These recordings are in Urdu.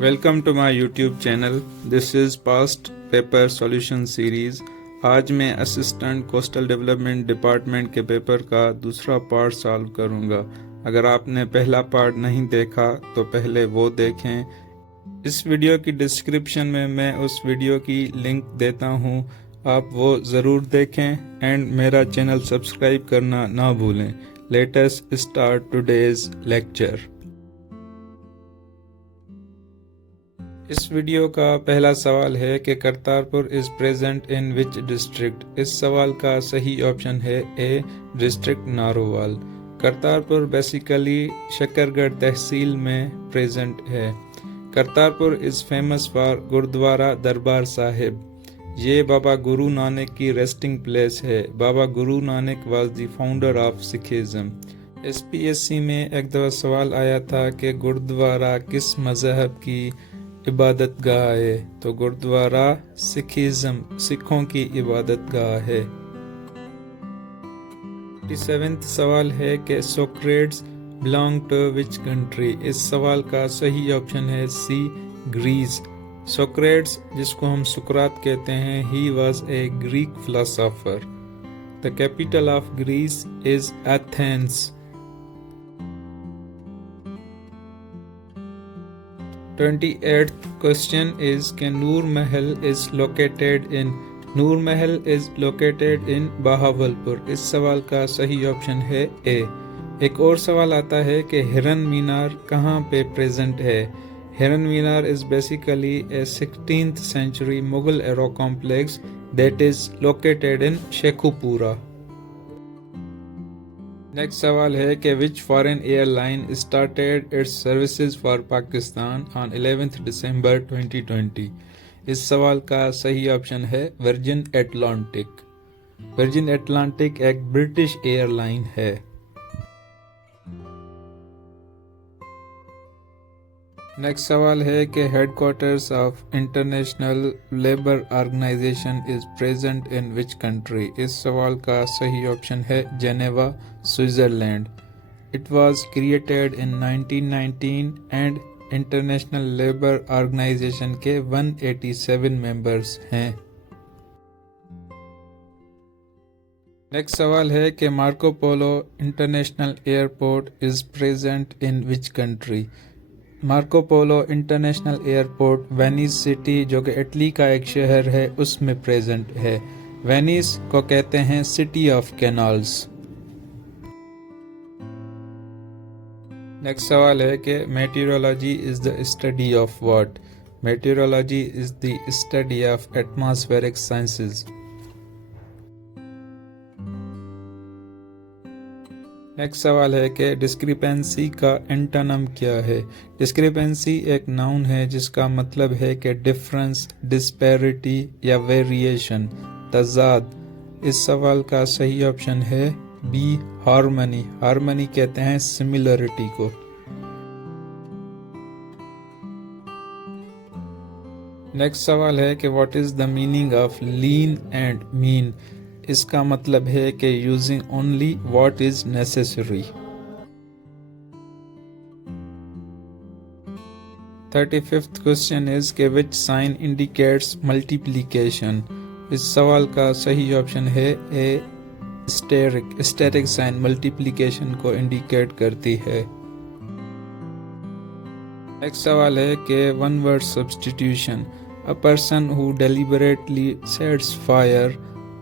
Welcome to my YouTube channel. This is past paper solution series. آج میں اسسٹنٹ کوسٹل ڈیولپمنٹ ڈپارٹمنٹ کے پیپر کا دوسرا پارٹ سالو کروں گا. اگر آپ نے پہلا پارٹ نہیں دیکھا تو پہلے وہ دیکھیں. اس ویڈیو کی ڈسکرپشن میں اس ویڈیو کی لنک دیتا ہوں، آپ وہ ضرور دیکھیں اینڈ میرا چینل سبسکرائب کرنا نہ بھولیں. Let's start today's lecture. اس ویڈیو کا پہلا سوال ہے کہ Kartarpur is present in which district. اس سوال کا صحیح آپشن ہے A, district Narowal. Kartarpur basically Shakargarh تحصیل میں پریزنٹ ہے. Kartarpur is famous for Gurdwara Darbar Sahib. یہ بابا گرو نانک کی ریسٹنگ پلیس ہے. Baba Guru Nanak was the founder of Sikhism. SPSC میں ایک دفعہ سوال آیا تھا کہ گردوارہ کس مذہب کی عبادت گاہ ہے، تو گردوارہ سکھزم، سکھوں کی عبادت گاہ ہے. 47 سوال ہے کہ Socrates belong to which country. اس سوال کا صحیح آپشن ہے سی، گریس. سوکریٹس جس کو ہم سقراط کہتے ہیں، he was a Greek philosopher. The capital of Greece is Athens. 28th question is کہ نور Mahal is located in. Noor Mahal is located in Bahawalpur. اس سوال کا صحیح آپشن ہے اے. ایک اور سوال آتا ہے کہ ہرن مینار کہاں پہ پریزنٹ ہے. ہرن مینار is basically a 16th century Mughal era complex that is located in Sheikhupura. Next سوال ہے کہ which foreign airline started its services for Pakistan on 11th December 2020. اس سوال کا صحیح آپشن ہے ورجن اٹلانٹک. ورجن اٹلانٹک ایک برٹش ایئر لائن ہے. نیکسٹ سوال ہے کہ headquarters of international labour organisation is present in which country. اس سوال کا صحیح آپشن ہے Geneva, Switzerland. It was created in 1919 and international labour organisation کے 187 ممبرز ہیں. نیکسٹ سوال ہے کہ Marco Polo international airport is present in which country. Marco Polo international airport Venice city, جو کہ اٹلی کا ایک شہر ہے، اس میں پریزنٹ ہے. وینیس کو کہتے ہیں سٹی آف کینالز. نیکسٹ سوال ہے کہ meteorology is the study of what. Meteorology is the study of atmospheric sciences. Next سوال ہے کہ ڈسکریپنسی کا انٹونم کیا ہے. ڈسکریپنسی ایک ناؤن ہے جس کا مطلب ہے کہ ڈفرنس، ڈسپیرٹی یا ویریشن، تضاد. اس سوال کا صحیح آپشن ہے بی، ہارمنی. ہارمنی کہتے ہیں سملرٹی کو. نیکسٹ سوال ہے کہ what is the meaning of lean and mean. اس کا مطلب ہے کہ using only what is necessary. 35th question is کہ which sign indicates multiplication. اس سوال کا صحیح آپشن ہے A, asterisk. Asterisk sign multiplication کو انڈیکیٹ کرتی ہے. نیکسٹ سوال ہے کہ one word substitution. A person who deliberately sets fire،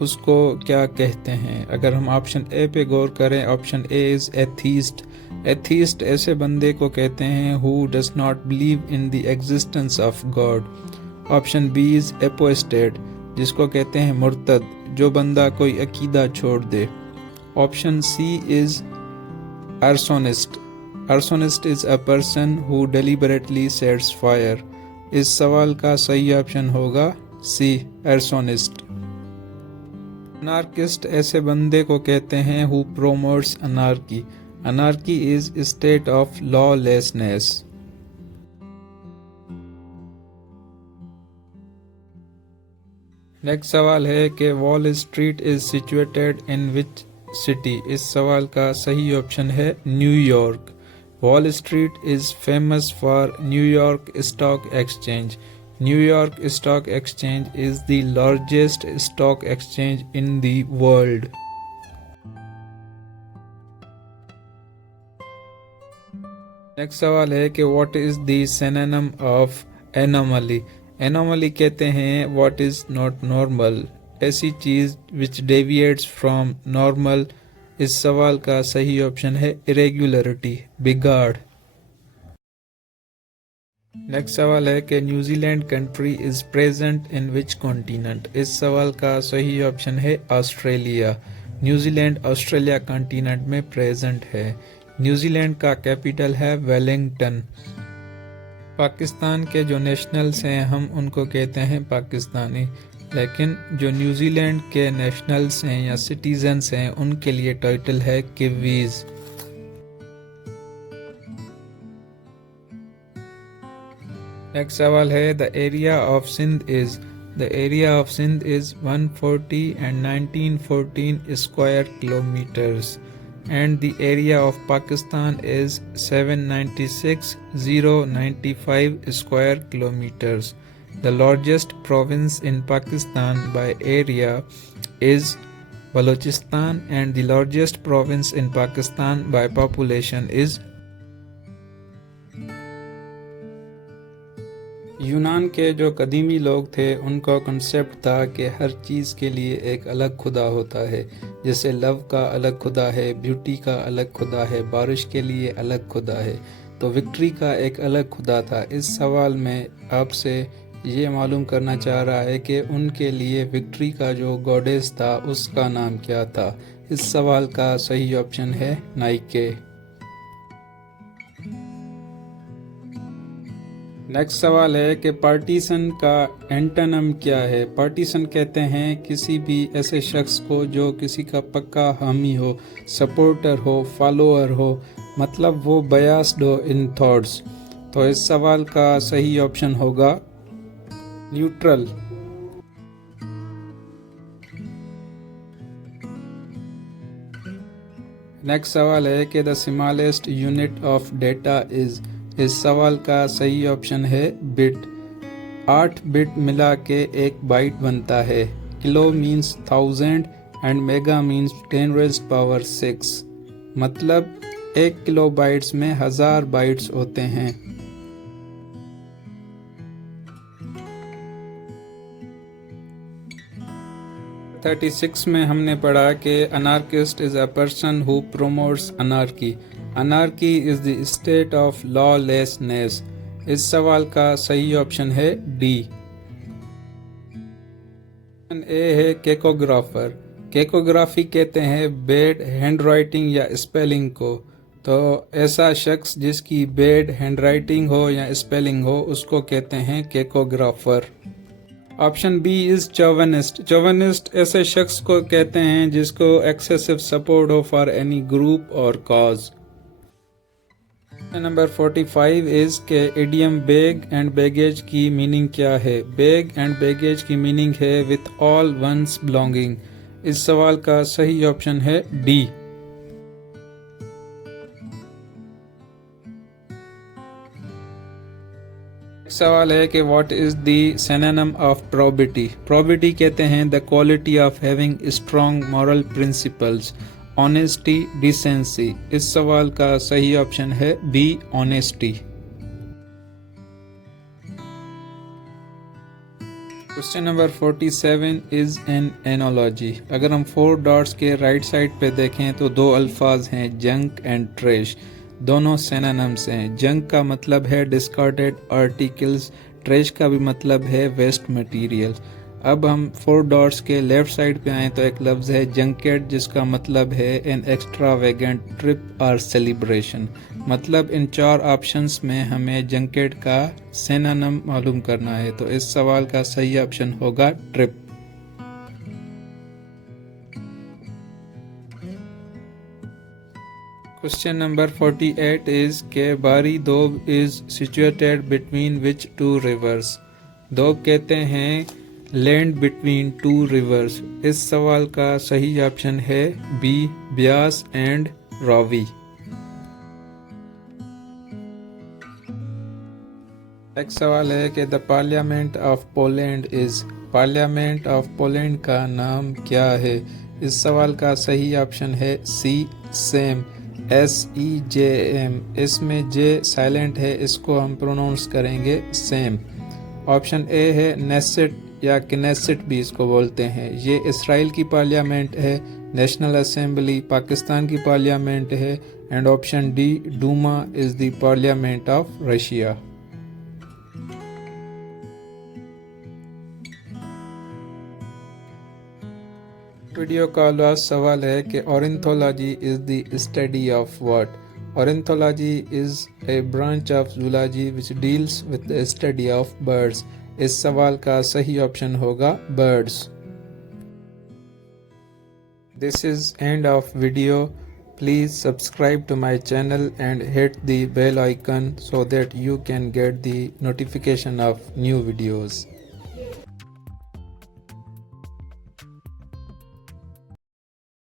اس کو کیا کہتے ہیں؟ اگر ہم آپشن اے پہ غور کریں، آپشن اے از ایتھیسٹ. ایتھیسٹ ایسے بندے کو کہتے ہیں who does not believe in the existence of God. Option B is apostate, جس کو کہتے ہیں مرتد، جو بندہ کوئی عقیدہ چھوڑ دے. Option C is arsonist. Arsonist is a person who deliberately sets fire. اس سوال کا صحیح آپشن ہوگا سی، ارسونسٹ. انارکسٹ ایسے بندے کو کہتے ہیں who promotes anarchy. Anarchy is a state of lawlessness. Next سوال ہے کہ Wall Street is situated in which city. اس سوال کا صحیح آپشن ہے New York. Wall Street is famous for New York Stock Exchange. New York Stock Exchange is the largest stock exchange in the world. Next سوال ہے کہ what is the synonym of اینوملی. اینوملی کہتے ہیں واٹ از ناٹ نارمل، ایسی چیز وچ ڈیویٹس فرام نارمل. اس سوال کا صحیح آپشن ہے اریگولرٹی، بگاڑ. نیکسٹ سوال ہے کہ New Zealand country is present in which continent. اس سوال کا صحیح آپشن ہے Australia. New Zealand Australia continent میں پریزنٹ ہے. نیوزی لینڈ کا کیپٹل ہے ویلنگٹن. پاکستان کے جو نیشنلز ہیں ہم ان کو کہتے ہیں پاکستانی، لیکن جو نیوزی لینڈ کے نیشنلز ہیں یا سٹیزنز ہیں ان کے لیے ٹائٹل ہے کیویز. نیکسٹ سوال ہے the area of Sindh is 140 and 1914 square kilometers. And the area of Pakistan is 796,095 square kilometers. The largest province in Pakistan by area is Balochistan, and the largest province in Pakistan by population is یونان کے جو قدیمی لوگ تھے ان کا کنسیپٹ تھا کہ ہر چیز کے لیے ایک الگ خدا ہوتا ہے. جیسے لو کا الگ خدا ہے، بیوٹی کا الگ خدا ہے، بارش کے لیے الگ خدا ہے. تو وکٹری کا ایک الگ خدا تھا. اس سوال میں آپ سے یہ معلوم کرنا چاہ رہا ہے کہ ان کے لیے وکٹری کا جو گوڈیس تھا اس کا نام کیا تھا. اس سوال کا صحیح آپشن ہے نائکے. نیکسٹ سوال ہے کہ پارٹیسن کا اینٹونیم کیا ہے. پارٹیسن کہتے ہیں کسی بھی ایسے شخص کو جو کسی کا پکا حامی ہو، سپورٹر ہو، فالوور ہو، مطلب وہ بیاسڈ ہو ان تھاٹس. تو اس سوال کا صحیح آپشن ہوگا نیوٹرل. نیکسٹ سوال ہے کہ the smallest unit of data is. اس سوال کا صحیح آپشن ہے بٹ. 8 بٹ ملا کے ایک بائٹ بنتا ہے. کلو مینس 1000 اینڈ میگا مینس 10⁻⁶. مطلب 1 کلو بائٹس میں 1000 بائٹس ہوتے ہیں. نمبر 36 میں ہم نے پڑھا کہ anarchist is a person who promotes anarchy. Anarchy is the state of lawlessness. اس سوال کا صحیح آپشن ہے ڈی. اے ہے کیکوگرافر. کیکوگرافی کہتے ہیں بیڈ ہینڈ رائٹنگ یا اسپیلنگ کو. تو ایسا شخص جس کی بیڈ ہینڈ رائٹنگ ہو یا اسپیلنگ ہو اس کو کہتے ہیں کیکوگرافر. آپشن بی از چوونسٹ. چوونسٹ ایسے شخص کو کہتے ہیں جس کو ایکسیسو سپورٹ ہو for any group or cause. Number 45 is کہ ایڈیم بیگ اینڈ بیگیج کی میننگ کیا ہے. بیگ اینڈ بیگیج کی میننگ ہے وتھ آل ونس بلانگنگ. اس سوال کا صحیح آپشن ہے ڈی. سوال ہے کہ what is the synonym of probity. Probity کہتے ہیں the quality of having strong moral principles, honesty, decency. اس سوال کا صحیح آپشن ہے B honesty. Question number 47 is an analogy. اگر ہم 4 ڈاٹس کے رائٹ سائڈ پہ دیکھیں تو 2 الفاظ ہیں جنک اینڈ ٹریش. دونوں سینونیمس ہیں. جنک کا مطلب ہے ڈسکارڈیڈ آرٹیکلز، ٹریش کا بھی مطلب ہے ویسٹ مٹیریل. اب ہم 4 ڈاٹس کے لیفٹ سائڈ پہ آئیں تو ایک لفظ ہے جنکیٹ جس کا مطلب ہے این ایکسٹراویگنٹ ٹرپ اور سیلیبریشن. مطلب ان 4 آپشنز میں ہمیں جنکیٹ کا سینونیم معلوم کرنا ہے. تو اس سوال کا صحیح آپشن ہوگا ٹرپ. Question number 48 is کہ باری دوب is situated between which 2 rivers. دوب کہتے ہیں land between 2 rivers. اس سوال کا صحیح آپشن ہے بی بیاس اینڈ راوی. ایک سوال ہے کہ the parliament of Poland is, parliament of Poland کا نام کیا ہے؟ اس سوال کا صحیح آپشن ہے سی، سیم، SEJM. اس میں جے سائلنٹ ہے، اس کو ہم پروناؤنس کریں گے سیم۔ آپشن اے ہے نیسٹ یا کنیسٹ بھی اس کو بولتے ہیں، یہ اسرائیل کی پارلیمنٹ ہے۔ نیشنل اسمبلی پاکستان کی پارلیمنٹ ہے۔ And option D, Duma is the parliament of Russia. Video کا لاسٹ سوال ہے کہ ornithology is the study of what? Ornithology is a branch of zoology which deals with the study of birds۔ اس سوال کا صحیح آپشن ہوگا birds۔ This is end of video. Please subscribe to my channel and hit the bell icon so that you can get the notification of new videos.